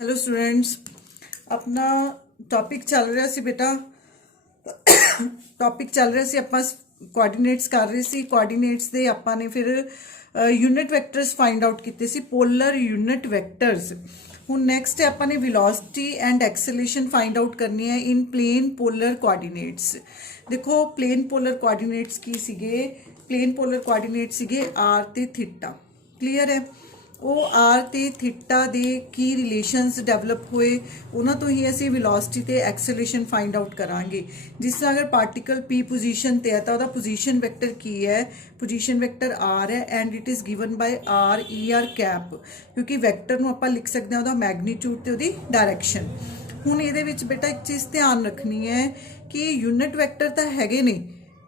Hello students, अपना topic चल रहा सी बेटा। टॉपिक चल रहा सी ਆਪਾਂ ਕੋਆਰਡੀਨੇਟਸ ਕਰ ਰਹੇ ਸੀ। ਕੋਆਰਡੀਨੇਟਸ ਦੇ ਆਪਾਂ ਨੇ ਫਿਰ ਯੂਨਿਟ ਵੈਕਟਰਸ ਫਾइंड आउट ਕੀਤੇ ਸੀ, ਪੋਲਰ ਯੂਨਿਟ ਵੈਕਟਰਸ। ਹੁਣ ਨੈਕਸਟ ਆਪਾਂ ਨੇ ਵੈਲੋਸਿਟੀ ਐਂਡ ਐਕਸਲੇਸ਼ਨ ਫਾइंड आउट ਕਰਨੀ ਹੈ ਇਨ ਪਲੇਨ ਪੋਲਰ ਕੋਆਰਡੀਨੇਟਸ। ਦੇਖੋ ਪਲੇਨ ਪੋਲਰ ਕੋਆਰਡੀਨੇਟਸ ਕੀ ਸੀਗੇ? ਪਲੇਨ ਪੋਲਰ ਕੋਆਰਡੀਨੇਟ ਸੀਗੇ ਆਰ ਤੇ ਥੀਟਾ। ਕਲੀਅਰ ਹੈ? ਉਹ ਆਰ ਤੇ ਥੀਟਾ ਦੇ ਕੀ ਰਿਲੇਸ਼ਨਸ ਡਿਵੈਲਪ ਹੋਏ, ਉਹਨਾਂ ਤੋਂ ਹੀ ਅਸੀਂ ਵੈਲੋਸਿਟੀ ਤੇ ਐਕਸਲੇਸ਼ਨ ਫਾइंड आउट ਕਰਾਂਗੇ। ਜਿਸ ਤਰ੍ਹਾਂ ਅਗਰ ਪਾਰਟੀਕਲ ਪੀ ਪੋਜੀਸ਼ਨ ਤੇ ਹੈ ਤਾਂ ਉਹਦਾ ਪੋਜੀਸ਼ਨ ਵੈਕਟਰ ਕੀ ਹੈ? ਪੋਜੀਸ਼ਨ ਵੈਕਟਰ ਆਰ ਹੈ and it is given by R E R cap, ਕਿਉਂਕਿ ਵੈਕਟਰ ਨੂੰ ਆਪਾਂ ਲਿਖ ਸਕਦੇ ਹਾਂ ਉਹਦਾ ਮੈਗਨੀਟਿਊਡ ਤੇ ਉਹਦੀ ਡਾਇਰੈਕਸ਼ਨ। ਹੁਣ ਇਹਦੇ ਵਿੱਚ ਬੇਟਾ ਇੱਕ ਚੀਜ਼ ਧਿਆਨ ਰੱਖਣੀ ਹੈ ਕਿ ਯੂਨਿਟ ਵੈਕਟਰ ਤਾਂ ਹੈਗੇ ਨੇ,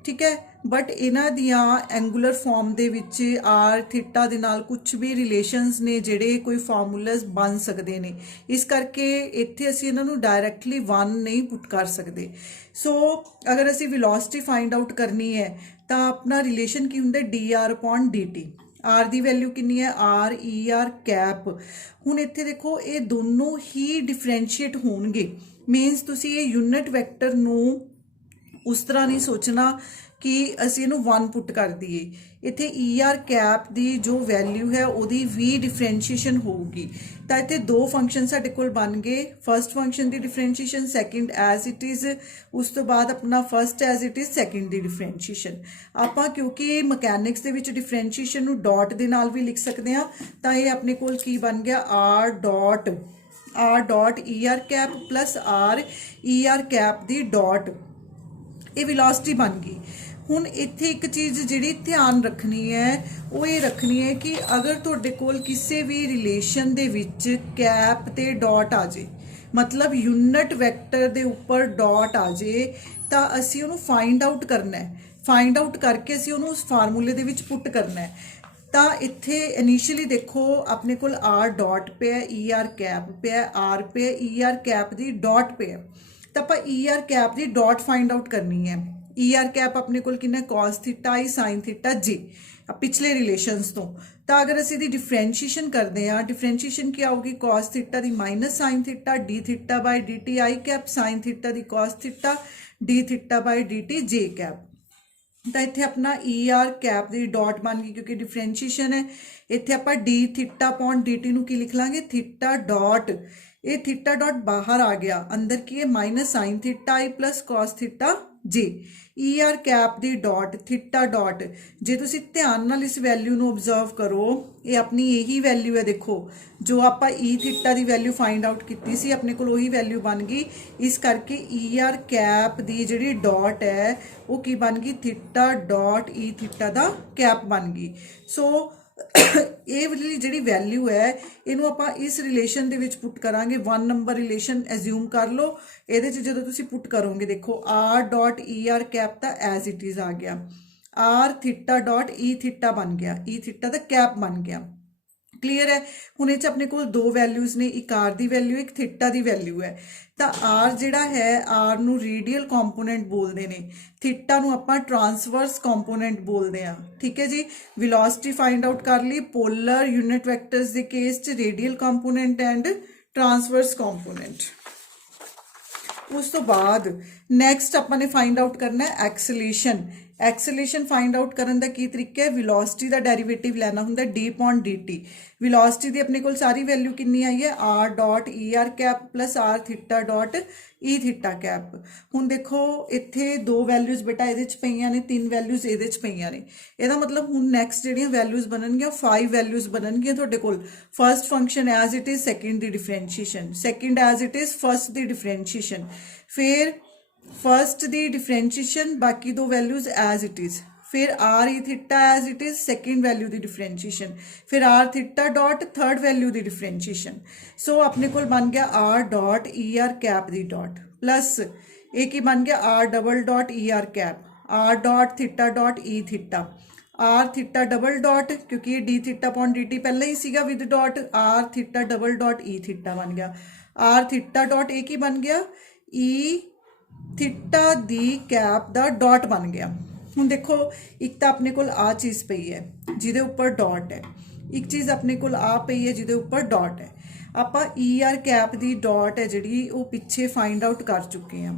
ਠੀਕ है, बट इन्हां दियां एंगूलर फॉर्म दे विच आर थीटा दे नाल कुछ भी रिलेशनस ने जिहड़े कोई फार्मूलाज बन सकते हैं। इस करके इत्थे असीं इन्हां नूं डायरैक्टली वन नहीं पुट कर सकते। सो अगर असीं वेलोसिटी फाइंड आउट करनी है तो अपना रिलेशन की हुंदा D R upon D T. आर की वैल्यू कितनी है? R E are cap. हुण इत्थे देखो ये दोनों ही डिफरेंशिएट होणगे। मीनस तुसीं ये यूनिट वैक्टर नूं उस तरह नहीं सोचना कि असी इनू वन पुट कर दिए। इत्थे ई आर कैप की जो वैल्यू है वो भी डिफरेंशिएशन होगी। तो इत्थे दो फंक्शन साडे कोल बन गए। फर्स्ट फंक्शन की differentiation, second as it is, उस तो बाद अपना first as it is, second की डिफरेंशिएशन। आपां क्योंकि मकैनिक्स दे विच डिफरेंशिएशन नू डॉट दे नाल भी लिख सकते हैं, तो ये अपने कोल की बन गया r dot E R cap plus are E are cap की डॉट, ये वेलोसिटी बन गई। हुण इत्थे एक चीज़ जिहड़ी ध्यान रखनी है वो ये रखनी है कि अगर तुहाडे कोल किसी भी रिलेशन दे विच कैप ते डॉट आ जाए, मतलब यूनिट वैक्टर दे उपर डॉट आ जाए, तो असीं उहनूं फाइंड आउट करना है। फाइंड आउट करके असीं उहनूं उस फार्मूले दे विच पुट करना है। तो इत्थे इनिशियली देखो अपने कोल आर डॉट पे है, ई आर कैप पे है, आर पे है, ई आर कैप दी डॉट पे है। तो आप ई आर कैप की डॉट फाइंड आउट करनी है। ई आर कैप अपने कोल कितना? कॉस थीटा आई साइन थीटा जी, पिछले रिलेशनस तो अगर असीं दी डिफरेंशिएशन करते हैं, डिफरेंशिएशन क्या होगी? कॉस थीटा दी minus sine theta d theta by d t i cap, sine theta दी cos theta d theta by d t j cap. तो इत्थे अपना ई आर कैप की डॉट बन गई क्योंकि डिफरेंशिएशन है। इत्थे आपां d theta upon D t नूं की लिख लांगे? Theta dot. ये थीटा डॉट बाहर आ गया, अंदर की है minus sine theta i plus cos theta j. E are cap दी डॉट थीटा डॉट, जे तुसी ध्यान नाल इस वैल्यू नूं ऑब्जर्व करो, ये अपनी यही वैल्यू है। देखो जो आपां ई थीटा दी वैल्यू फाइंड आउट कीती सी, अपने कोल वही वैल्यू बन गई। इस करके ई आर कैप दी जिहड़ी डॉट है वो की बन गई? थीटा डॉट ई थीटा दा कैप बन गई। सो ये वाली जिहड़ी वैल्यू है इनू आपां इस रिलेशन दे विच पुट करांगे। 1 नंबर रिलेशन एज्यूम कर लो। इहदे च जदों तुसीं पुट करोगे, देखो R dot E R cap दा एज इट इज़ आ गया, are theta dot E theta बन गया, ई थीटा दा कैप बन गया। क्लीयर है? हुण इह अपने कोल दो वैल्यूज़ ने, एक आर की वैल्यू एक थीटा की वैल्यू है। तो आर जिहड़ा है आर नूं रेडियल कॉम्पोनेंट बोलते हैं, थीटा नूं आपां ट्रांसवर्स कॉम्पोनेंट बोलते हैं। ठीक है जी। वेलोसिटी फाइंड आउट कर ली पोलर यूनिट वैक्टर्स के केस च, radial component and transverse component. उस तो बाद नैक्सट आपां ने फाइंड आउट करना है एक्सलेशन। एक्सलेशन फाइंड आउट करने का की तरीका है? वेलोसिटी का डेरीवेटिव लेना हुंदा D upon D T. Velocity की अपने कोल सारी वैल्यू कितनी आई है? R dot E R cap plus R theta dot ई थीटा कैप। हुण देखो इत्थे दो वैल्यूज़ बेटा इहदे च पईयां ने, 3 वैल्यूज़ इहदे च पईयां ने। इहदा मतलब हुण नैक्सट जिहड़ियां वैल्यूज़ बननगियां 5 वैल्यूज़ बननगियां तुहाडे कोल। First function as it is, second दी differentiation, second as it is, first दी डिफरेंशिएशन, फिर फर्स्ट दी डिफरेंशिएशन, बाकी दो वैल्यूज़ एज इट इज़, फिर r e theta as it is, second value की डिफरेंशिएशन, फिर r theta dot third value की डिफरेंशिएशन। सो अपने कोल बन गया r dot E R cap की डॉट प्लस एक ही बन गया r double dot E R cap, r dot theta dot ई theta, r theta double dot क्योंकि d theta upon D t पहले ही सीगा with dot, r theta double dot E theta बन गया, आर थीटा डॉट एक ही बन गया, ई थीटा दी कैप दा डॉट बन गया। हुण देखो एक तो अपने कोल आ चीज़ पई है जिहदे उपर डॉट है, एक चीज़ अपने कोल आ पई है जिहदे उपर डॉट है। ਆਪਾਂ ਈ ਆਰ ਕੈਪ ਦੀ ਡਾਟ ਹੈ ਜਿਹੜੀ ਉਹ ਪਿੱਛੇ ਫਾਈਂਡ ਆਊਟ ਕਰ ਚੁੱਕੇ ਹਾਂ।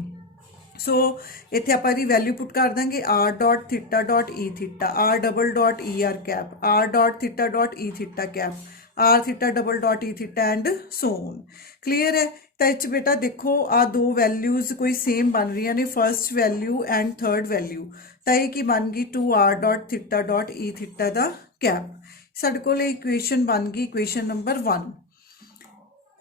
ਸੋ ਇੱਥੇ ਆਪਾਂ ਇਹਦੀ ਵੈਲਿਊ ਪੁੱਟ ਕਰ ਦਾਂਗੇ R dot theta dot E theta, R double dot E R cap, R dot theta dot E theta cap, R theta double dot E theta and so on. Clear ਹੈ। ਤਾਂ ਇਹ 'ਚ ਬੇਟਾ ਦੇਖੋ ਆ ਦੋ ਵੈਲਿਊਜ਼ ਕੋਈ ਸੇਮ ਬਣ ਰਹੀਆਂ ਨੇ, first value and third value. ਤਾਂ ਇਹ ਕੀ ਬਣ ਗਈ 2r ਡਾਟ ਥੀਟਾ ਡਾਟ ਈ ਥੀਟਾ ਦਾ ਕੈਪ। ਸਾਡੇ ਕੋਲ ਇਕੁਏਸ਼ਨ ਬਣ ਗਈ ਇਕੁਏਸ਼ਨ ਨੰਬਰ 1।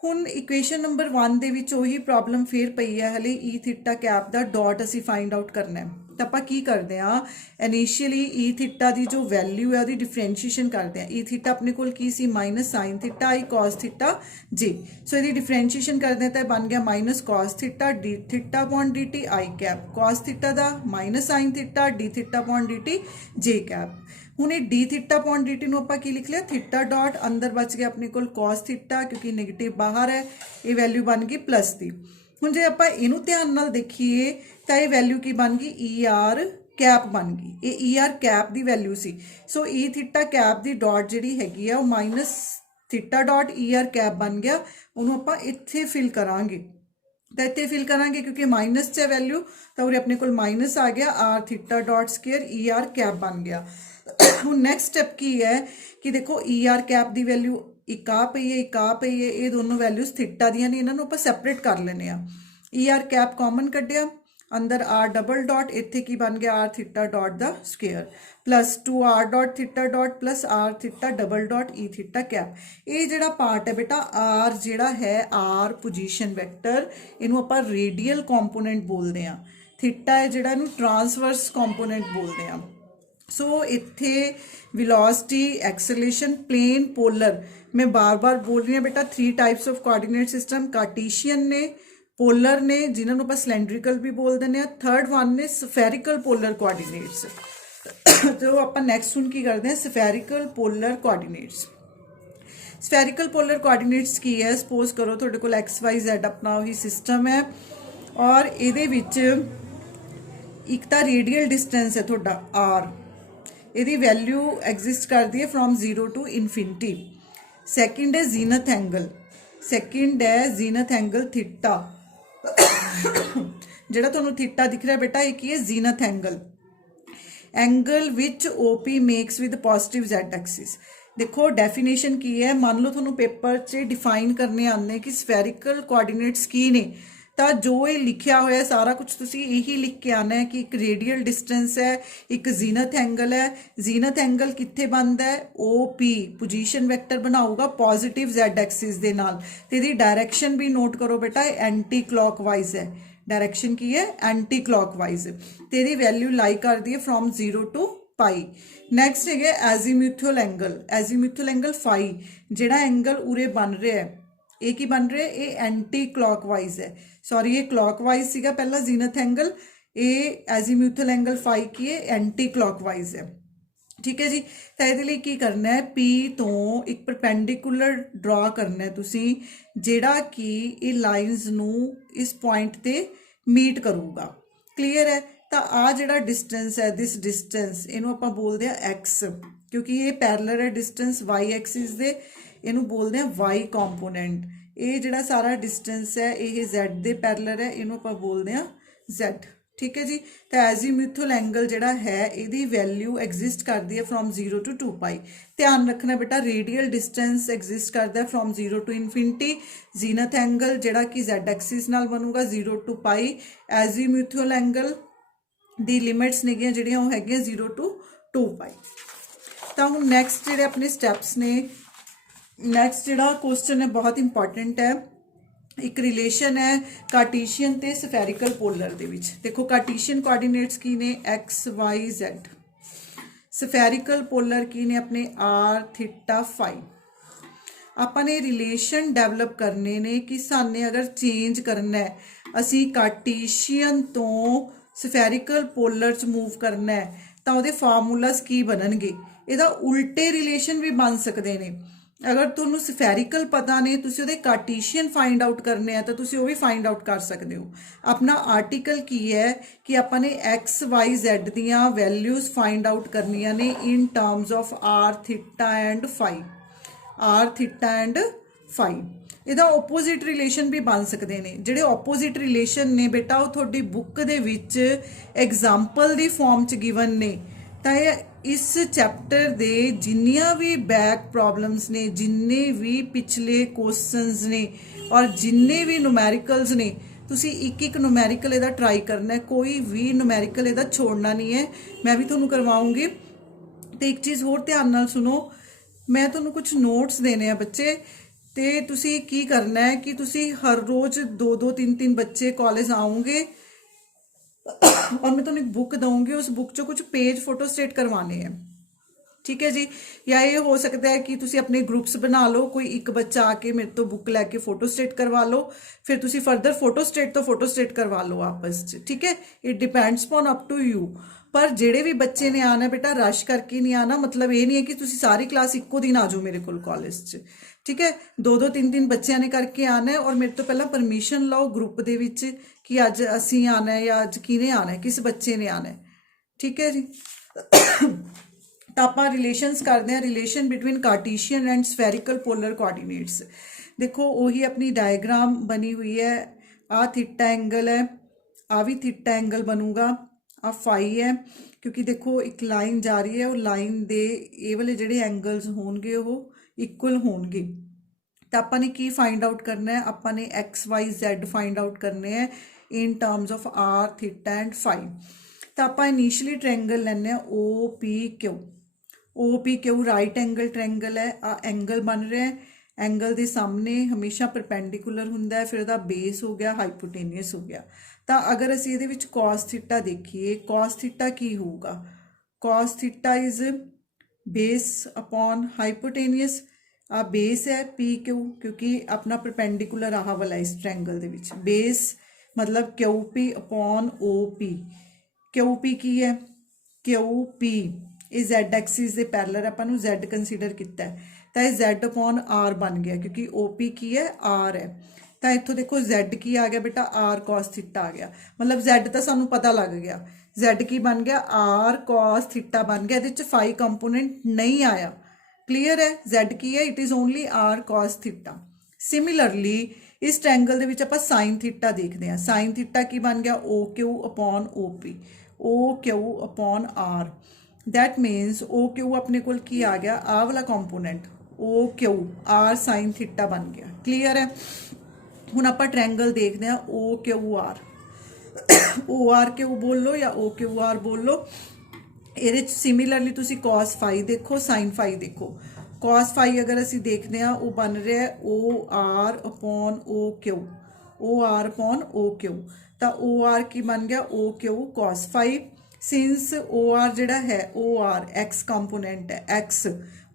ਹੁਣ ਇਕੁਏਸ਼ਨ ਨੰਬਰ 1 ਦੇ ਵਿੱਚ ਉਹੀ ਪ੍ਰੋਬਲਮ ਫੇਰ ਪਈ ਹੈ, ਹਲੇ ਈ ਥੀਟਾ ਕੈਪ ਦਾ ਡਾਟ ਅਸੀਂ ਫਾਈਂਡ ਆਊਟ ਕਰਨਾ ਹੈ। ਤਾਂ ਆਪਾਂ ਕੀ ਕਰਦੇ ਹਾਂ, ਇਨੀਸ਼ੀਅਲੀ ਈ ਥੀਟਾ ਦੀ ਜੋ ਵੈਲਿਊ ਹੈ ਉਹਦੀ ਡਿਫਰੈਂਸ਼ੀਏਸ਼ਨ ਕਰਦੇ ਹਾਂ। ਈ ਥੀਟਾ ਆਪਣੇ ਕੋਲ ਕੀ ਸੀ, minus sine theta i cos theta j. So ਇਹਦੀ ਡਿਫਰੈਂਸ਼ੀਏਸ਼ਨ ਕਰਦੇ ਤਾਂ ਬਣ ਗਿਆ minus cos theta d theta upon d t i cap, cos theta ਦਾ minus sine theta d theta upon d t j cap. ਹੁਣ ਇਹ d theta upon d t ਨੂੰ ਆਪਾਂ ਕੀ ਲਿਖ ਲਿਆ, ਥੀਟਾ ਡਾਟ ਅੰਦਰ ਬਚ ਗਿਆ ਆਪਣੇ ਕੋਲ ਕਾਸ ਥੀਟਾ, ਕਿਉਂਕਿ ਨੈਗੇਟਿਵ ਬਾਹਰ ਹੈ, ਇਹ ਵੈਲਿਊ ਬਣ ਗਈ ਪਲੱਸ ਦੀ। ਹੁਣ ਜੇ ਆਪਾਂ ਇਹਨੂੰ ਧਿਆਨ ਨਾਲ ਦੇਖੀਏ ਤਾਂ ਇਹ ਵੈਲਿਊ ਕੀ ਬਣ ਗਈ, ਈ ਆਰ ਕੈਪ ਬਣ ਗਈ। ਇਹ ਈ ਆਰ ਕੈਪ ਦੀ ਵੈਲਿਊ ਸੀ। ਸੋ ਈ ਥੀਟਾ ਕੈਪ ਦੀ ਡਾਟ ਜਿਹੜੀ ਹੈਗੀ ਆ ਉਹ minus theta dot E R cap ਬਣ ਗਿਆ। ਉਹਨੂੰ ਆਪਾਂ ਇੱਥੇ ਫਿਲ ਕਰਾਂਗੇ, ਤਾਂ ਇੱਥੇ ਫਿਲ ਕਰਾਂਗੇ ਕਿਉਂਕਿ ਮਾਈਨਸ 'ਚ ਹੈ ਵੈਲਿਊ, ਤਾਂ ਉਰੇ ਆਪਣੇ ਕੋਲ ਮਾਈਨਸ ਆ ਗਿਆ, R theta dot square E R cap ਬਣ ਗਿਆ। ਹੁਣ ਨੈਕਸਟ ਸਟੈਪ ਕੀ ਹੈ ਕਿ ਦੇਖੋ ਈ ਆਰ ਕੈਪ ਦੀ ਵੈਲਿਊ ਇੱਕ ਆ ਪਈ ਹੈ, ਇੱਕ ਆ ਪਈ ਹੈ, ਇਹ ਦੋਨੋਂ ਵੈਲਿਊਜ਼ ਥੀਟਾ ਦੀਆਂ ਨੇ, ਇਹਨਾਂ ਨੂੰ ਆਪਾਂ ਸੈਪਰੇਟ ਕਰ ਲੈਣੇ ਆ। ਈ ਆਰ ਕੈਪ ਕਾਮਨ ਕੱਢਿਆ, ਅੰਦਰ ਆਰ ਡਬਲ ਡਾਟ, ਇੱਥੇ ਕੀ ਬਣ ਗਿਆ ਆਰ ਥੀਟਾ ਡਾਟ ਦਾ square plus 2r dot theta dot plus r theta double dot ਈ ਥੀਟਾ ਕੈਪ। ਇਹ ਜਿਹੜਾ ਪਾਰਟ ਹੈ ਬੇਟਾ ਆਰ ਜਿਹੜਾ ਹੈ ਆਰ ਪੋਜੀਸ਼ਨ ਵੈਕਟਰ, ਇਹਨੂੰ ਆਪਾਂ ਰੇਡੀਅਲ ਕੰਪੋਨੈਂਟ ਬੋਲਦੇ ਆ। ਥੀਟਾ ਹੈ ਜਿਹੜਾ ਇਹਨੂੰ ਟਰਾਂਸਵਰਸ ਕੰਪੋਨੈਂਟ ਬੋਲਦੇ ਆ। ਸੋ ਇੱਥੇ ਵੈਲੋਸਿਟੀ, ਐਕਸਲਰੇਸ਼ਨ, प्लेन, पोलर, मैं बार बार बोल रही हूँ बेटा 3 types of coordinate system, Cartesian ने, पोलर ने जिन्होंने ਆਪਾਂ सिलेंड्रिकल भी बोल देने ਆ, थर्ड वन ने स्फेरिकल पोलर कोआर्डिनेट्स। तो ਆਪਾਂ ਨੈਕਸਟ ਹੁਣ ਕੀ ਕਰਦੇ ਹਾਂ, spherical polar coordinates. Spherical polar coordinates ਕੀ ਹੈ, ਸਪੋਜ਼ ਕਰੋ ਤੁਹਾਡੇ ਕੋਲ XYZ ਆਪਣਾ ਉਹੀ ਸਿਸਟਮ ਹੈ ਔਰ ਇਹਦੇ ਵਿੱਚ ਇੱਕ ਤਾਂ ਰੇਡੀਅਲ ਡਿਸਟੈਂਸ ਹੈ ਤੁਹਾਡਾ r, ਇਹਦੀ ਵੈਲਿਊ ਐਗਜ਼ਿਸਟ ਕਰਦੀ ਹੈ ਫਰੋਮ 0 ਟੂ ਇਨਫਿਨਿਟੀ। ਸੈਕਿੰਡ ਹੈ ਜ਼ੀਨਥ ਐਂਗਲ, ਸੈਕਿੰਡ ਹੈ ਜ਼ੀਨਥ ਐਂਗਲ ਥੀਟਾ। ਜਿਹੜਾ ਤੁਹਾਨੂੰ ਥੀਟਾ ਦਿਖ ਰਿਹਾ ਬੇਟਾ ਇਹ ਕੀ ਹੈ, ਜ਼ੀਨਥ ਐਂਗਲ, ਐਂਗਲ ਵਿਚ OP makes with positive Z axis. ਦੇਖੋ ਡੈਫੀਨੇਸ਼ਨ ਕੀ ਹੈ, ਮੰਨ ਲਓ ਤੁਹਾਨੂੰ ਪੇਪਰ 'ਚ ਡਿਫਾਈਨ ਕਰਨੇ ਆਉਂਦੇ ਕਿ ਸਫੈਰਿਕਲ ਕੋਆਰਡੀਨੇਟਸ ਕੀ ਨੇ, ਤਾਂ ਜੋ ਇਹ ਲਿਖਿਆ ਹੋਇਆ ਸਾਰਾ ਕੁਝ ਤੁਸੀਂ ਇਹੀ ਲਿਖ ਕੇ ਆਣਾ ਹੈ ਕਿ ਇੱਕ ਰੇਡੀਅਲ ਡਿਸਟੈਂਸ ਹੈ, ਇੱਕ ਜ਼ੀਨਥ ਐਂਗਲ ਹੈ। ਜ਼ੀਨਥ ਐਂਗਲ ਕਿੱਥੇ ਬਣਦਾ ਹੈ, OP ਪੋਜੀਸ਼ਨ ਵੈਕਟਰ ਬਣਾਊਗਾ ਪੋਜ਼ਿਟਿਵ Z ਐਕਸਿਸ ਦੇ ਨਾਲ, ਤੇ ਇਹਦੀ ਡਾਇਰੈਕਸ਼ਨ ਵੀ ਨੋਟ ਕਰੋ ਬੇਟਾ, ਇਹ ਐਂਟੀ ਕਲੌਕਵਾਈਜ਼ ਹੈ। डायरेक्शन की है एंटी क्लॉकवाइज, तो ये वैल्यू लाई कर दी है फ्रॉम 0 टू पाई। नैक्सट है azimuthal angle, azimuthal angle phi, जिहड़ा एंगल उरे बन रहा है ये की बन रहा है, ये एंटी क्लॉकवाइज है, सॉरी ये क्लॉकवाइज सीगा पहला जीनथ एंगल, ये एजीम्यूथल एंगल फाई की है एंटी क्लॉकवाइज है। ठीक है जी, तो ये की करना है, P तो एक परपेंडिकुलर ड्रॉ करना है तुसी, जिहड़ा कि ये लाइनस नू इस पॉइंट ते मीट करूगा। क्लीयर है, तो आ जिहड़ा डिस्टेंस है, दिस डिस्टेंस इनू आपां बोलदे आ x, क्योंकि ये पैरेलल है डिस्टेंस y एक्सिस दे, इनू बोलदे आ y कंपोनेंट। ये जिहड़ा सारा डिस्टेंस है ये z दे पैरेलल है, इनू आपां बोलदे आ z। ठीक है जी, तो एजीम्यूथल एंगल जिहड़ा है इहदी वैल्यू एग्जिस्ट करती है फ्रॉम 0 टू 2 पाई। ध्यान रखना बेटा रेडियल डिस्टेंस एग्जिस्ट करता है from 0 to infinity, zenith angle जिहड़ा कि Z एक्सिस नाल बनूगा 0 टू पाई, एजीम्यूथल एंगल दी लिमिट्स नेगियां जिहड़ियां ओह हैगियां 0 टू 2 पाई। तो हुण नैक्सट जिहड़े अपने स्टैप्स ने, नैक्सट जिहड़ा क्वेश्चन है बहुत इंपॉर्टेंट है, एक रिलेशन है कार्टेशियन ते स्फेरिकल पोलर दे विच। देखो कार्टेशियन कोआर्डिनेट्स की ने XYZ, स्फेरिकल पोलर की ने अपने R थीटा फाई। आपने रिलेशन डेवलप करने ने कि साने अगर चेंज करना है, असी कार्टेशियन तो स्फेरिकल पोलर च मूव करना है, तो उहदे फार्मूलास की बननगे, इहदा उल्टे रिलेशन भी बन सकते हैं। अगर तुहानू स्फेरिकल पता ने, तुसी उहदे कार्टेशियन फाइंड आउट करने हैं, तो तुसी वो भी फाइंड आउट कर सकते हो। अपना आर्टिकल की है कि आपने XYZ दियां वैल्यूज फाइंड आउट करनियां ने in terms of R theta and phi, R theta and 5। ਇਹਦਾ ਆਪੋਜ਼ਿਟ ਰਿਲੇਸ਼ਨ ਵੀ ਬਣ ਸਕਦੇ ਨੇ। ਜਿਹੜੇ ਆਪੋਜ਼ਿਟ ਰਿਲੇਸ਼ਨ ਨੇ ਬੇਟਾ ਉਹ ਤੁਹਾਡੀ ਬੁੱਕ ਦੇ ਵਿੱਚ ਐਗਜ਼ਾਮਪਲ ਦੀ ਫਾਰਮ 'ਚ ਗਿਵਨ ਨੇ। ਤਾਂ ਇਹ ਇਸ ਚੈਪਟਰ ਦੇ ਜਿੰਨੀਆਂ ਵੀ ਬੈਕ ਪ੍ਰੋਬਲਮਸ ਨੇ, ਜਿੰਨੇ ਵੀ ਪਿਛਲੇ ਕੁਐਸਚਨਸ ਨੇ ਔਰ ਜਿੰਨੇ ਵੀ ਨੂਮੈਰੀਕਲਸ ਨੇ, ਤੁਸੀਂ ਇੱਕ ਇੱਕ ਨੂਮੈਰੀਕਲ ਇਹਦਾ ਟਰਾਈ ਕਰਨਾ ਹੈ। ਕੋਈ ਵੀ ਨੂਮੈਰੀਕਲ ਇਹਦਾ ਛੋੜਨਾ ਨਹੀਂ ਹੈ। ਮੈਂ ਵੀ ਤੁਹਾਨੂੰ ਕਰਵਾਉਂਗੀ। ਤੇ ਇੱਕ ਚੀਜ਼ ਹੋਰ ਧਿਆਨ ਨਾਲ ਸੁਣੋ, ਮੈਂ ਤੁਹਾਨੂੰ ਕੁਝ ਨੋਟਸ ਦੇਣੇ ਆ ਬੱਚੇ, ਤੇ ਤੁਸੀਂ ਕੀ ਕਰਨਾ ਹੈ ਕਿ ਤੁਸੀਂ ਹਰ ਰੋਜ਼ 2-2 3-3 ਬੱਚੇ ਕਾਲਜ ਆਉਂਗੇ और मैं तुम्हें एक बुक दूंगी, उस बुक चो कुछ पेज फोटो स्टेट करवाने हैं, ठीक है जी। या ये हो सकता है कि तुसी अपने ग्रुप्स बना लो, कोई एक बच्चा आके मेरे तो बुक लैके फोटो स्टेट करवा लो, फिर तुसी फर्दर फोटो स्टेट करवा लो आपस च, ठीक है। It depends upon up to you. पर जेड़े भी बच्चे ने आना बेटा रश करके नहीं आना, मतलब ये नहीं है कि तुसी सारी क्लास इक्को दिन आ जाओ मेरे को कॉलेज च, ठीक है। 2-2 3-3 बच्चों ने करके आना है और मेरे तो पहला परमिशन लो ग्रुप दे विच कि अज असी आना है या अज किने आना है, किस बच्चे ने आना है, ठीक है जी। तो आप रिलेशनस करते हैं, relation between Cartesian and spherical polar coordinates. देखो वही अपनी डायग्राम बनी हुई है, आ थीटा एंगल है, आ भी थीटा एंगल बनूगा, आ फाई है, क्योंकि देखो एक लाइन जा रही है, वो लाइन दे ये वाले जिहड़े एंगल्स होणगे वो इक्वल होणगे। तो आपने की फाइंड आउट करना है, आपने X Y Z find out करने हैं in terms of R theta and phi. तो आप इनिशियली ट्रायंगल लैने O P Q. O P Q right angle triangle है, आ एंगल बन रहा है, एंगल के सामने हमेशा परपेंडिकुलर हुंदा है, फिर उसका बेस हो गया हाइपोटेनियस हो गया। तो अगर असीं इहदे विच कॉस थीटा देखिए, कॉस थीटा की होगा, cos theta is base upon hypotenuse. आ बेस है पी क्यू, क्योंकि अपना परपेंडिकुलर आह वाला इस ट्रायंगल दे विच बेस मतलब Q P upon O P. Q P की है, क्यू पी ये जैड एक्सिस के पैरलर आपां जैड कंसीडर किया है, तो यह जैड अपॉन आर बन गया, क्योंकि ओ पी की है आर है। तो इतों देखो जैड की आ गया बेटा आर कॉस थीटा आ गया, मतलब जैड तो सानू पता लग गया, जैड की बन गया आर कॉस थीटा बन गया, ये फाई कंपोनेंट नहीं आया, क्लीयर है। जैड की है, it is only R cos theta. Similarly इस ट्रायंगल दे विच आपां साइन थीटा देखते हैं, साइन थीटा की बन गया ओ Q upon O P, O Q upon R. That means O Q अपने कोल की आ गया आ वाला component O Q R sine theta बन गया, क्लीयर है। हुण आपां ट्रायंगल देखते हैं O Q R, O R Q बोल लो या ओ क्यू आर बोल लो। ये सिमिलरली तुसी कॉस फाई देखो, साइन फाई देखो। कॉस फाई अगर असी देखते हैं वो बन रहा है ओ आर अपॉन ओ Q, O R upon O Q. तो ओ आर की बन गया ओ Q cos phi. Since O R जिहड़ा है ओ आर एक्स कंपोनेंट है, एक्स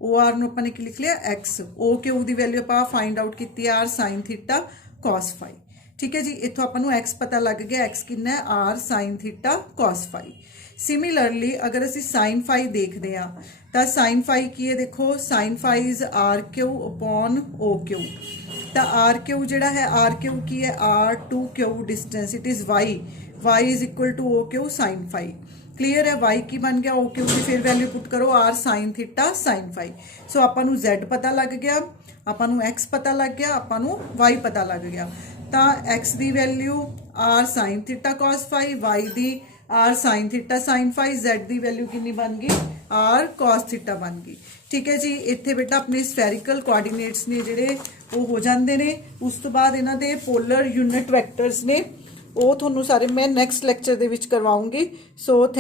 ओ आर नूं आपां ने की लिख लिया एक्स, ओ क्यू की वैल्यू आपां फाइंड आउट की R sine theta cos phi, ठीक है जी। इत्थों आपां नूं एक्स पता लग गया, एक्स कितना है R sine theta cos phi. Similarly अगर असी साइन फाई देखते हैं तो साइन फाई की है, देखो sine phi is r q upon O Q. तो आर क्यू जिहड़ा है आर क्यू की है r to q distance, it is y, y is equal to o q sine phi, clear है। वाई की बन गया ओ क्यू की फिर वैल्यू पुट करो r sine theta sine phi. So आपां नूं जैड पता लग गया, आपां नूं एक्स पता लग गया, आपां नूं वाई पता लग गया। तो एक्स की value R sine theta cos phi, Y दी R sine theta sine phi, Z की वैल्यू कितनी बन गई आर कॉस थीटा बन गई, ठीक है जी। इत्थे बेटा अपने स्फेरिकल कोऑर्डिनेट्स ने जिहड़े वो हो जाते हैं। उस तो बाद इन्हां दे पोलर यूनिट वैक्टर्स ने वो तुहानूं सारे मैं नैक्सट लैक्चर दे विच करवाऊंगी। So thank